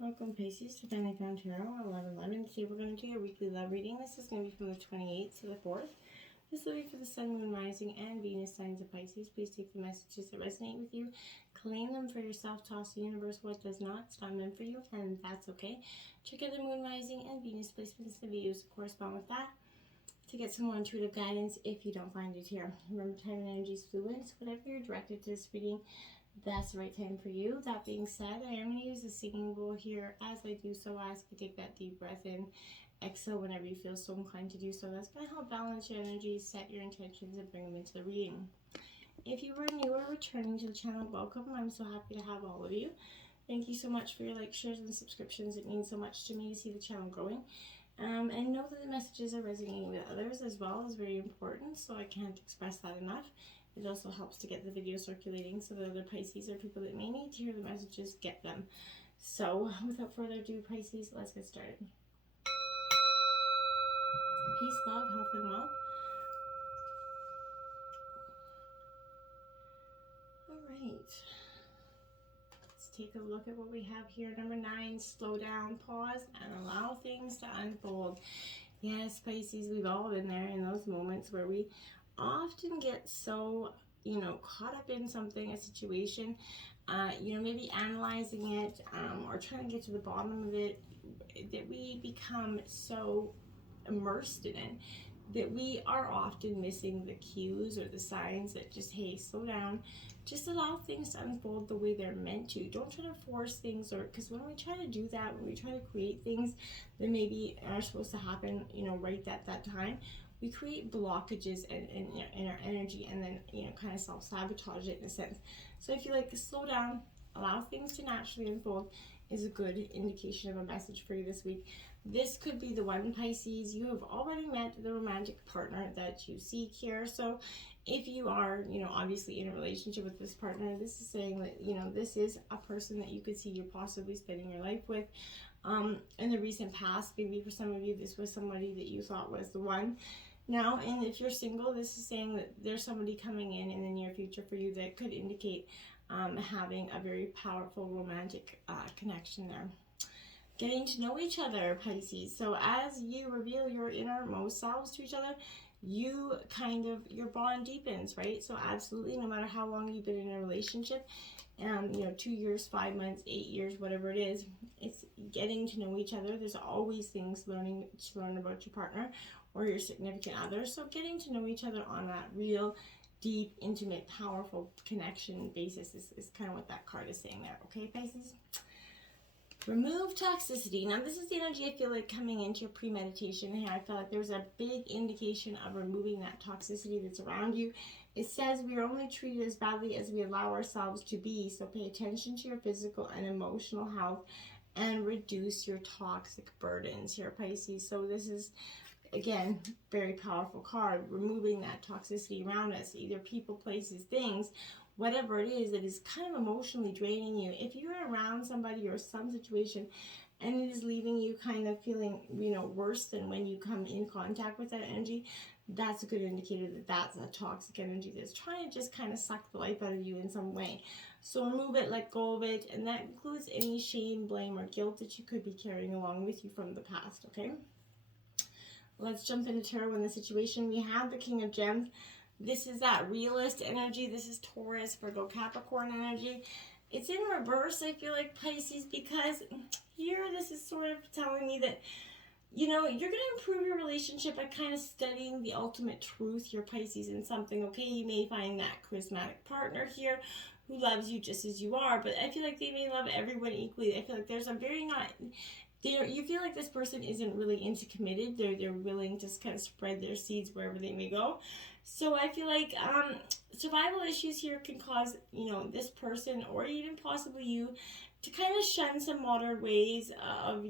Welcome Pisces to Family Found Tarot 11/11. Today we're going to do your weekly love reading. This is going to be from the 28th to the 4th. This will be for the Sun, Moon, Rising, and Venus signs of Pisces. Please take the messages that resonate with you, claim them for yourself, toss the universe what does not. It's not meant for you, and that's okay. Check out the Moon, Rising, and Venus placements in the videos that correspond with that to get some more intuitive guidance if you don't find it here. Remember, time and energy is fluid, so whatever you're directed to this reading, that's the right time for you. That being said, I am going to use the singing bowl here. As I do so, ask you to take that deep breath in, exhale whenever you feel so inclined to do so. That's going to help balance your energy, set your intentions, and bring them into the reading. If you were new or returning to the channel, welcome. I'm so happy to have all of you. Thank you so much for your likes, shares, and subscriptions. It means so much to me to see the channel growing. And know that the messages are resonating with others as well is very important, so I can't express that enough. It also helps to get the video circulating so that other Pisces or people that may need to hear the messages get them. So without further ado, Pisces, let's get started. Peace, love, health, and wealth. All right. Let's take a look at what we have here. Number 9, slow down, pause, and allow things to unfold. Yes, Pisces, we've all been there in those moments where we often get so, caught up in something, a situation, maybe analyzing it or trying to get to the bottom of it, that we become so immersed in it that we are often missing the cues or the signs that just, hey, slow down. Just allow things to unfold the way they're meant to. Don't try to force things, or because when we try to do that, when we try to create things that maybe are supposed to happen, right at that time, we create blockages in our energy, and then kind of self-sabotage it in a sense. So I feel like slow down, allow things to naturally unfold is a good indication of a message for you this week. This could be the one, Pisces. You have already met the romantic partner that you seek here. So if you are, obviously in a relationship with this partner, this is saying that, this is a person that you could see you're possibly spending your life with. In the recent past, maybe for some of you, this was somebody that you thought was the one. Now, and if you're single, this is saying that there's somebody coming in the near future for you that could indicate having a very powerful romantic connection there. Getting to know each other, Pisces. So as you reveal your innermost selves to each other, your bond deepens, right? So absolutely, no matter how long you've been in a relationship, 2 years, 5 months, 8 years, whatever it is, it's getting to know each other. There's always things to learn about your partner or your significant other. So getting to know each other on that real, deep, intimate, powerful connection basis is kind of what that card is saying there. Okay, Pisces? Remove toxicity. Now, this is the energy I feel like coming into your premeditation here. I feel like there's a big indication of removing that toxicity that's around you. It says we are only treated as badly as we allow ourselves to be. So pay attention to your physical and emotional health and reduce your toxic burdens here, Pisces. So this is, again, very powerful card. Removing that toxicity around us, either people, places, things, whatever it is that is kind of emotionally draining you. If you're around somebody or some situation and it is leaving you kind of feeling, worse than when you come in contact with that energy, that's a good indicator that that's a toxic energy that's trying to just kind of suck the life out of you in some way. So remove it, let go of it, and that includes any shame, blame, or guilt that you could be carrying along with you from the past, okay? Let's jump into tarot in the situation. We have the King of Gems. This is that realist energy. This is Taurus, Virgo, Capricorn energy. It's in reverse, I feel like, Pisces, because here this is sort of telling me that, you're going to improve your relationship by kind of studying the ultimate truth here, Pisces, in something, okay? You may find that charismatic partner here who loves you just as you are, but I feel like they may love everyone equally. I feel like there's a very you feel like this person isn't really into committed. They're willing to just kind of spread their seeds wherever they may go. So I feel like survival issues here can cause, this person or even possibly you to kind of shun some modern ways of,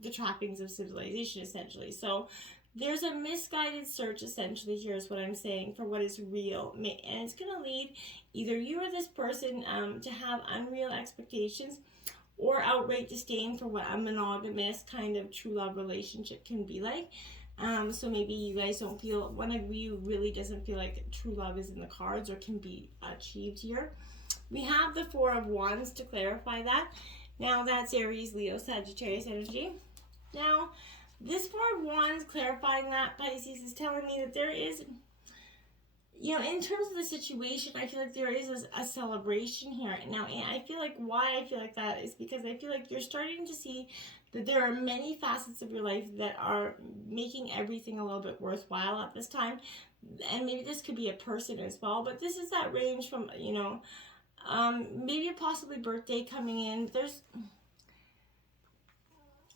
the trappings of civilization, essentially. So there's a misguided search, essentially, here is what I'm saying, for what is real. And it's going to lead either you or this person to have unreal expectations or outright disdain for what a monogamous kind of true love relationship can be like. So maybe you guys don't feel, one of you really doesn't feel like true love is in the cards or can be achieved here. We have the Four of Wands to clarify that. Now that's Aries, Leo, Sagittarius energy. Now, this Four of Wands clarifying that, Pisces, is telling me that there is, you know, in terms of the situation, I feel like there is a celebration here. Now, and I feel like why I feel like that is because I feel like you're starting to see that there are many facets of your life that are making everything a little bit worthwhile at this time. And maybe this could be a person as well, but this is that range from, you know, maybe a possibly birthday coming in.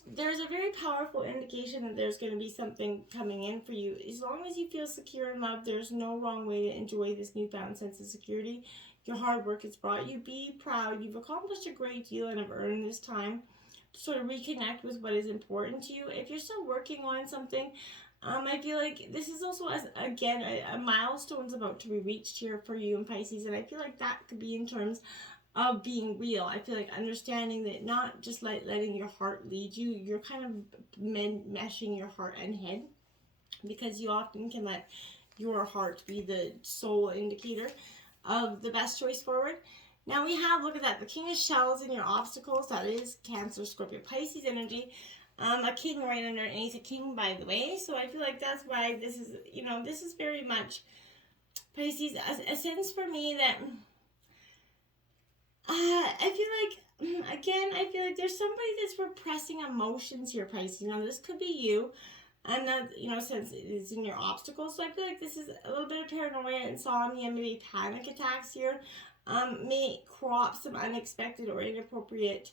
There's a very powerful indication that there's going to be something coming in for you. As long as you feel secure and loved, there's no wrong way to enjoy this newfound sense of security. Your hard work has brought you. Be proud. You've accomplished a great deal and have earned this time to sort of reconnect with what is important to you. If you're still working on something, I feel like this is also, again, a milestone's about to be reached here for you in Pisces. And I feel like that could be in terms of being real. I feel like understanding that not just letting your heart lead you, you're kind of meshing your heart and head, because you often can let your heart be the sole indicator of the best choice forward. Now we have, look at that, the King of Shells in your obstacles. That is Cancer, Scorpio, Pisces energy. A king right underneath a king, by the way. So I feel like that's why this is, you know, this is very much, Pisces, a sense for me that I feel like, again, I feel like there's somebody that's repressing emotions here, Pisces. Now, this could be you, and that, you know, since it's in your obstacles. So I feel like this is a little bit of paranoia, insomnia, maybe panic attacks here. May crop some unexpected or inappropriate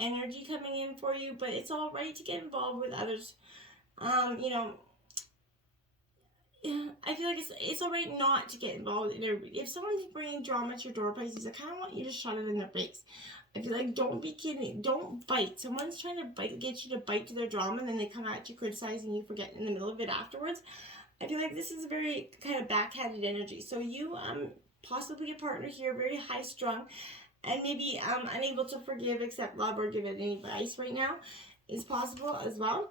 energy coming in for you, but it's all right to get involved with others. You know, I feel like it's all right not to get involved in everybody. If someone's bringing drama to your door, Pisces, I kind of want you to shut it in their face. I feel like, don't be kidding. Don't bite. Someone's trying to get you to bite to their drama, and then they come at you criticizing you for getting in the middle of it afterwards. I feel like this is a very kind of backhanded energy. So you possibly a partner here, very high strung, and maybe unable to forgive, accept love, or give it any advice right now is possible as well.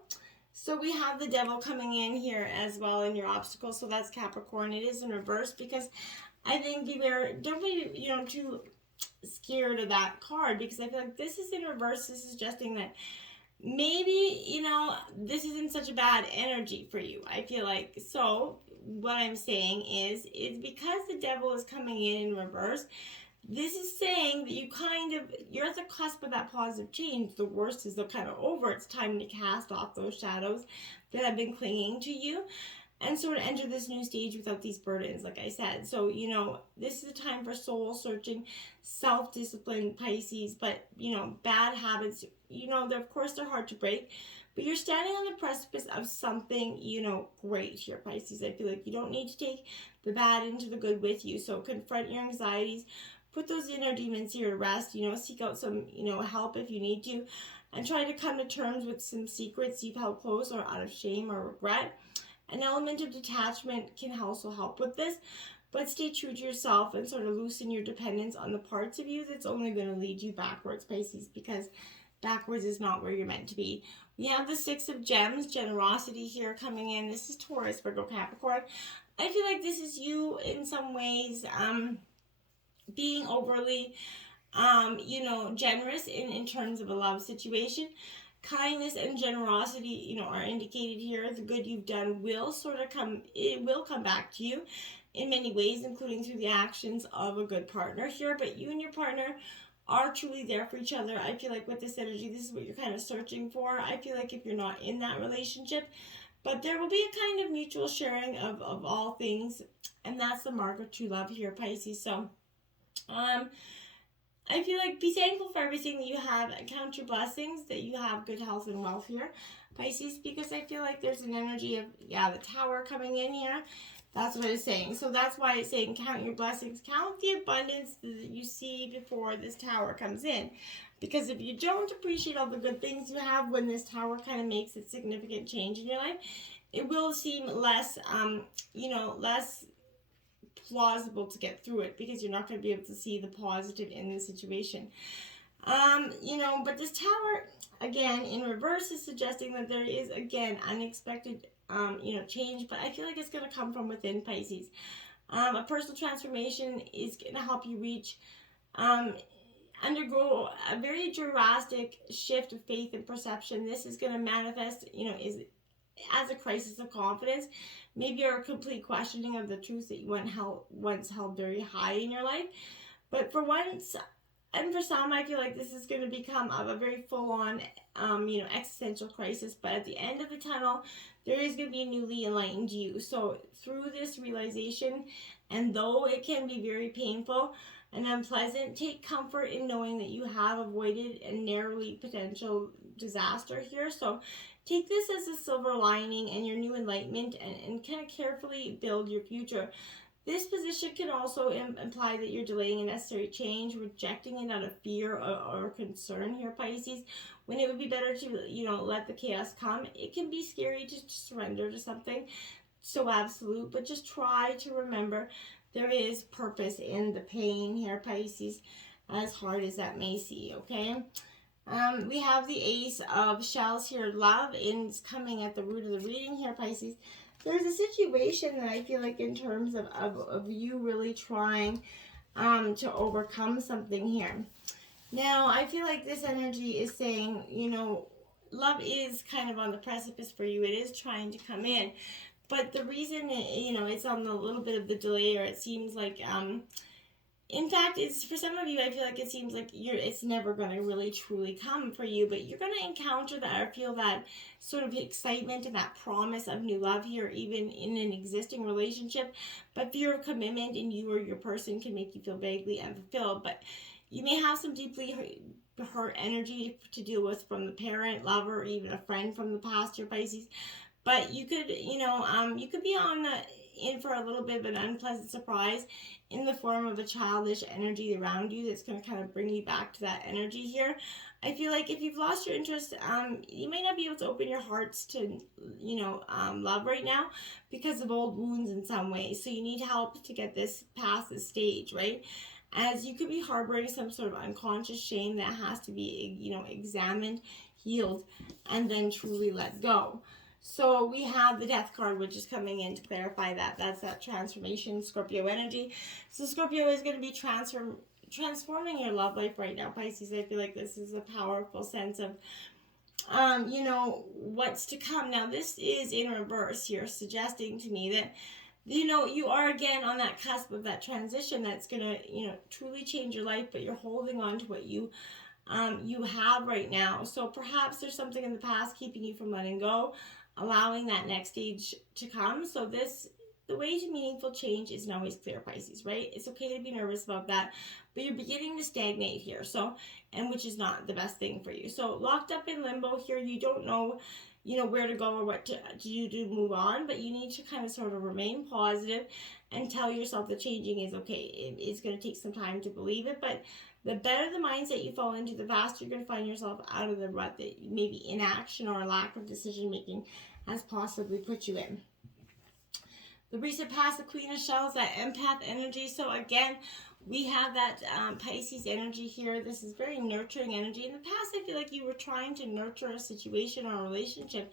So we have the Devil coming in here as well in your obstacles. So that's Capricorn. It is in reverse, because I think don't be, you know, too scared of that card, because I feel like this is in reverse. This is suggesting that maybe, you know, this isn't such a bad energy for you. I feel like, so what I'm saying is because the Devil is coming in reverse, this is saying that you're at the cusp of that positive change. The worst is kind of over. It's time to cast off those shadows that have been clinging to you and sort of enter this new stage without these burdens, like I said. So, you know, this is a time for soul searching, self-discipline, Pisces. But, you know, bad habits, you know, of course they're hard to break, but you're standing on the precipice of something, you know, great here, Pisces. I feel like you don't need to take the bad into the good with you. So confront your anxieties. Put those inner demons here to rest, you know, seek out some, you know, help if you need to, and try to come to terms with some secrets you've held close or out of shame or regret. An element of detachment can also help with this, but stay true to yourself and sort of loosen your dependence on the parts of you that's only going to lead you backwards, Pisces, because backwards is not where you're meant to be. We have the Six of Gems, generosity here coming in. This is Taurus, Virgo, Capricorn. I feel like this is you in some ways, being overly, you know, generous in terms of a love situation. Kindness and generosity, you know, are indicated here. The good you've done will come back to you in many ways, including through the actions of a good partner here. But you and your partner are truly there for each other. I feel like with this energy, this is what you're kind of searching for. I feel like if you're not in that relationship, but there will be a kind of mutual sharing of all things, and that's the mark of true love here, Pisces. So I feel like be thankful for everything that you have. Count your blessings that you have good health and wealth here, Pisces, because I feel like there's an energy of, yeah, the Tower coming in here. That's what it's saying. So that's why it's saying count your blessings. Count the abundance that you see before this Tower comes in. Because if you don't appreciate all the good things you have when this Tower kind of makes a significant change in your life, it will seem less, you know, less plausible to get through it, because you're not going to be able to see the positive in the situation. You know, but this Tower, again, in reverse is suggesting that there is, again, unexpected, you know, change, but I feel like it's going to come from within, Pisces. A personal transformation is going to help you reach, undergo a very drastic shift of faith and perception. This is going to manifest, is as a crisis of confidence, maybe a complete questioning of the truth that you once held very high in your life. But for once, and for some, I feel like this is going to become a very full-on, existential crisis. But at the end of the tunnel, there is going to be a newly enlightened you. So through this realization, and though it can be very painful and unpleasant, take comfort in knowing that you have avoided a narrowly potential disaster here. So take this as a silver lining and your new enlightenment, and kind of carefully build your future. This position can also imply that you're delaying a necessary change, rejecting it out of fear or concern here, Pisces, when it would be better to, let the chaos come. It can be scary to surrender to something so absolute, but just try to remember there is purpose in the pain here, Pisces, as hard as that may seem, okay? We have the Ace of Shells here. Love is coming at the root of the reading here, Pisces. There's a situation that I feel like in terms of you really trying to overcome something here. Now, I feel like this energy is saying, love is kind of on the precipice for you. It is trying to come in. But the reason, it's on a little bit of the delay, or it seems like, in fact, it's for some of you, I feel like it seems like it's never going to really truly come for you, but you're going to encounter that or feel that sort of excitement and that promise of new love here, even in an existing relationship. But fear of commitment in you or your person can make you feel vaguely unfulfilled. But you may have some deeply hurt energy to deal with from the parent, lover, or even a friend from the past, your Pisces. But you could, you could be in for a little bit of an unpleasant surprise in the form of a childish energy around you that's going to kind of bring you back to that energy here. I feel like if you've lost your interest, you may not be able to open your hearts to, love right now because of old wounds in some ways. So you need help to get this past this stage, right? As you could be harboring some sort of unconscious shame that has to be, examined, healed, and then truly let go. So we have the Death card, which is coming in to clarify that. That's that transformation, Scorpio energy. So Scorpio is going to be transforming your love life right now, Pisces. I feel like this is a powerful sense of, what's to come. Now, this is in reverse here, suggesting to me that, you are again on that cusp of that transition that's going to, truly change your life, but you're holding on to what you have right now. So perhaps there's something in the past keeping you from letting go, allowing that next stage to come. So the way to meaningful change isn't always clear, Pisces, right? It's okay to be nervous about that, but you're beginning to stagnate here. So, and which is not the best thing for you. So locked up in limbo here, you don't know, where to go or what to do to move on, but you need to kind of sort of remain positive and tell yourself that changing is okay. It's going to take some time to believe it, but the better the mindset you fall into, the faster you're going to find yourself out of the rut that maybe inaction or a lack of decision making has possibly put you in. The recent past, the Queen of Shells, that empath energy. So again, we have that Pisces energy here. This is very nurturing energy. In the past, I feel like you were trying to nurture a situation or a relationship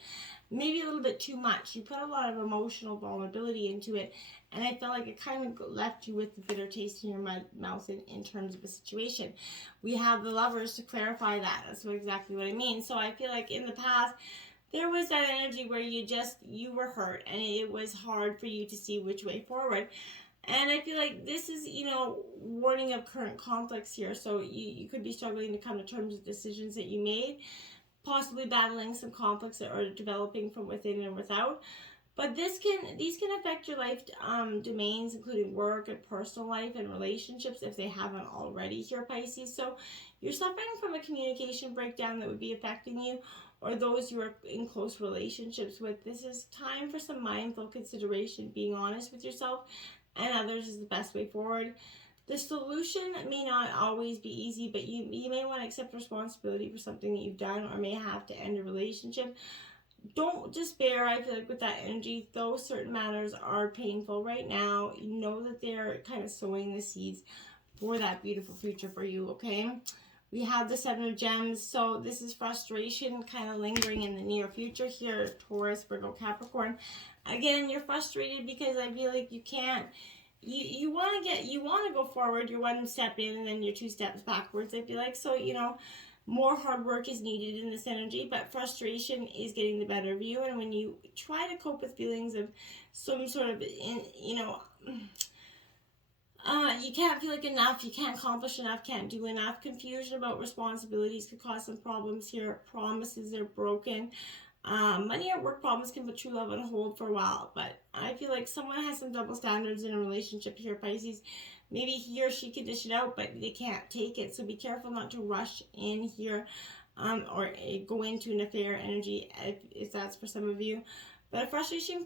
maybe a little bit too much. You put a lot of emotional vulnerability into it, and I felt like it kind of left you with the bitter taste in your mouth in terms of a situation. We have the Lovers to clarify that. That's exactly what I mean. So I feel like in the past, there was that energy where you were hurt, and it was hard for you to see which way forward. And I feel like this is, warning of current conflicts here. So you could be struggling to come to terms with decisions that you made, possibly battling some conflicts that are developing from within and without. But these can affect your life domains, including work and personal life and relationships, if they haven't already here, Pisces. So you're suffering from a communication breakdown that would be affecting you or those you are in close relationships with. This is time for some mindful consideration. Being honest with yourself and others is the best way forward. The solution may not always be easy, but you may want to accept responsibility for something that you've done, or may have to end a relationship. Don't despair. I feel like with that energy, though certain matters are painful right now, you know that they're kind of sowing the seeds for that beautiful future for you, okay? We have the Seven of Gems, so this is frustration kind of lingering in the near future here, Taurus, Virgo, Capricorn. Again, you're frustrated because I feel like you can't, you want to go forward. You're one step in and then you're two steps backwards, I feel like. So, more hard work is needed in this energy, but frustration is getting the better of you. And when you try to cope with feelings of some sort of, you can't feel like enough, you can't accomplish enough, can't do enough. Confusion about responsibilities could cause some problems here. Promises are broken. Money or work problems can put true love on hold for a while, but I feel like someone has some double standards in a relationship here, Pisces. Maybe he or she can dish it out, but they can't take it, so be careful not to rush in here, or go into an affair energy if that's for some of you. But a frustrating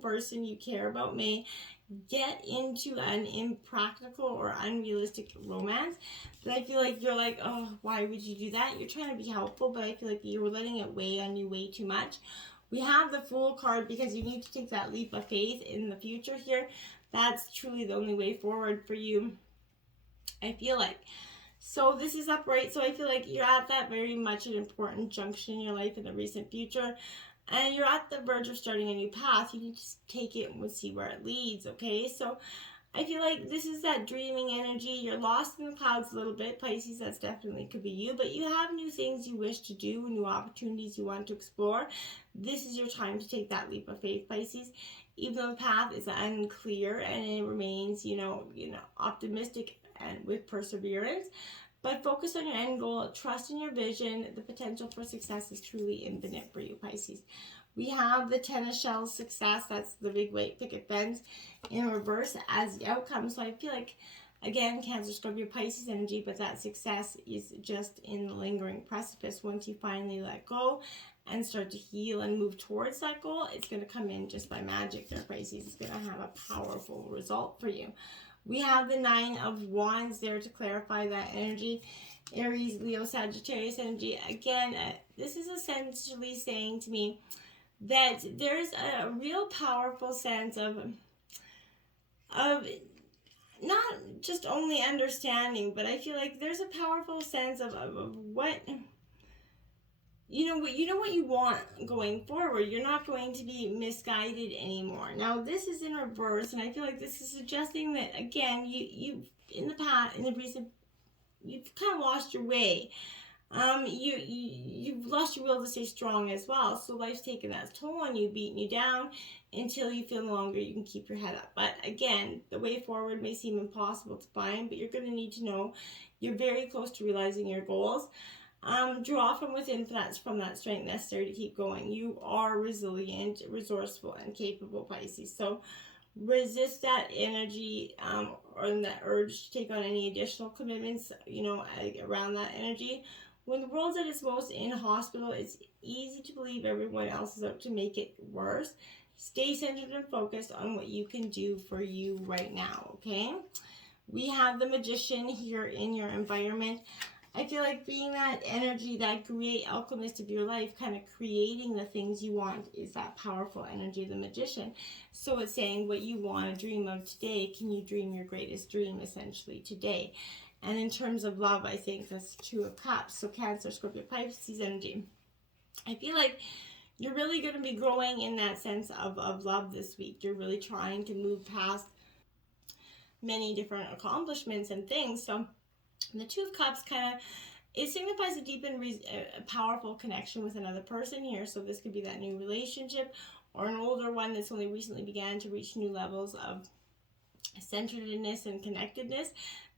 person you care about may get into an impractical or unrealistic romance. But I feel like you're like, oh, why would you do that? You're trying to be helpful, but I feel like you're letting it weigh on you way too much. We have the Fool card because you need to take that leap of faith in the future here. That's truly the only way forward for you, I feel like. So this is upright, so I feel like you're at that very much an important junction in your life in the recent future. And you're at the verge of starting a new path. You need to take it and we'll see where it leads, okay? So I feel like this is that dreaming energy. You're lost in the clouds a little bit, Pisces. That's definitely could be you. But you have new things you wish to do, new opportunities you want to explore. This is your time to take that leap of faith, Pisces. Even though the path is unclear and it remains, optimistic and with perseverance. But focus on your end goal, trust in your vision. The potential for success is truly infinite for you, Pisces. We have the Ten of Shells success. That's the big white picket fence in reverse as the outcome. So I feel like, again, Cancer, Scorpio, Pisces energy, but that success is just in the lingering precipice. Once you finally let go and start to heal and move towards that goal, it's going to come in just by magic there, Pisces. It's going to have a powerful result for you. We have the Nine of Wands there to clarify that energy. Aries, Leo, Sagittarius energy. Again, this is essentially saying to me that there's a real powerful sense of not just only understanding, but I feel like there's a powerful sense of what what you want going forward. You're not going to be misguided anymore. Now this is in reverse, and I feel like this is suggesting that again you've kind of lost your way. You've lost your will to stay strong as well. So life's taken that toll on you, beating you down until you feel no longer you can keep your head up. But again, the way forward may seem impossible to find, but you're going to need to know you're very close to realizing your goals. Draw from within from that strength necessary to keep going. You are resilient, resourceful, and capable, Pisces. So resist that energy or that urge to take on any additional commitments, around that energy. When the world's at its most in hospital, it's easy to believe everyone else is out to make it worse. Stay centered and focused on what you can do for you right now, okay? We have the Magician here in your environment. I feel like being that energy, that great alchemist of your life, kind of creating the things you want, is that powerful energy of the Magician. So it's saying what you want to dream of today, can you dream your greatest dream essentially today? And in terms of love, I think that's Two of Cups. So Cancer, Scorpio, Pisces energy. I feel like you're really going to be growing in that sense of love this week. You're really trying to move past many different accomplishments and things. So the Two of Cups it signifies a deep and powerful connection with another person here. So this could be that new relationship or an older one that's only recently began to reach new levels of centeredness and connectedness.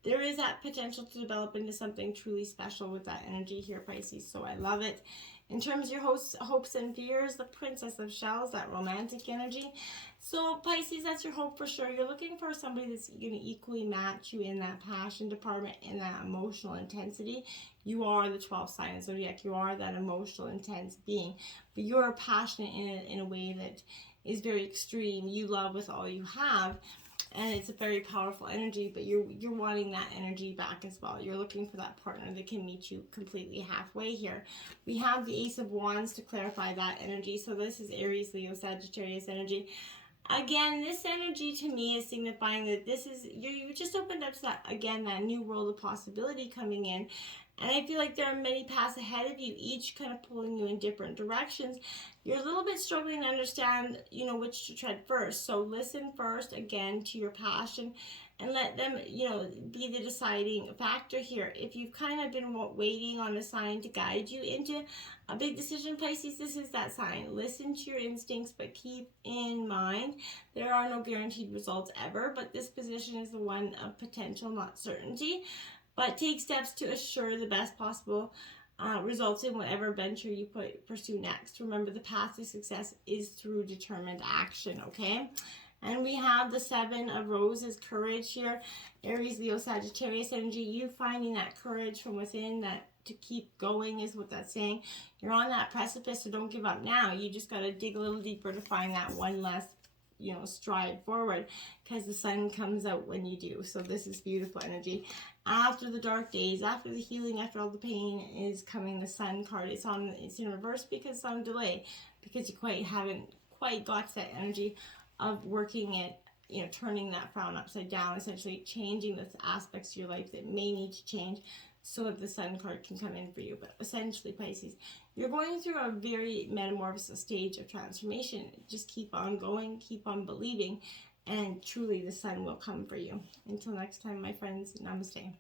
There is that potential to develop into something truly special with that energy here, Pisces. So I love it. In terms of your hopes and fears, the Princess of Shells, that romantic energy. So Pisces, that's your hope for sure. You're looking for somebody that's going to equally match you in that passion department, in that emotional intensity. You are the 12th sign of Zodiac. You are that emotional, intense being. But you're passionate in a way that is very extreme. You love with all you have. And it's a very powerful energy, but you're wanting that energy back as well. You're looking for that partner that can meet you completely halfway here. We have the Ace of Wands to clarify that energy. So this is Aries, Leo, Sagittarius energy. Again, this energy to me is signifying that this is, you just opened up to that, again, that new world of possibility coming in. And I feel like there are many paths ahead of you, each kind of pulling you in different directions. You're a little bit struggling to understand, which to tread first. So listen first, again, to your passion, and let them, be the deciding factor here. If you've kind of been waiting on a sign to guide you into a big decision, Pisces, this is that sign. Listen to your instincts, but keep in mind there are no guaranteed results ever, but this position is the one of potential, not certainty. But take steps to assure the best possible results in whatever venture you pursue next. Remember, the path to success is through determined action, okay? And we have the Seven of Roses, courage here. Aries, Leo, Sagittarius energy. You finding that courage from within, that to keep going is what that's saying. You're on that precipice, so don't give up now. You just got to dig a little deeper to find that one last stride forward, because the sun comes out when you do. So this is beautiful energy. After the dark days, after the healing, after all the pain is coming, the sun card, it's in reverse because it's on delay, because you haven't quite got to that energy of working it, turning that frown upside down, essentially changing the aspects of your life that may need to change so that the sun card can come in for you. But essentially, Pisces, you're going through a very metamorphosis stage of transformation. Just keep on going, keep on believing, and truly the sun will come for you. Until next time, my friends, namaste.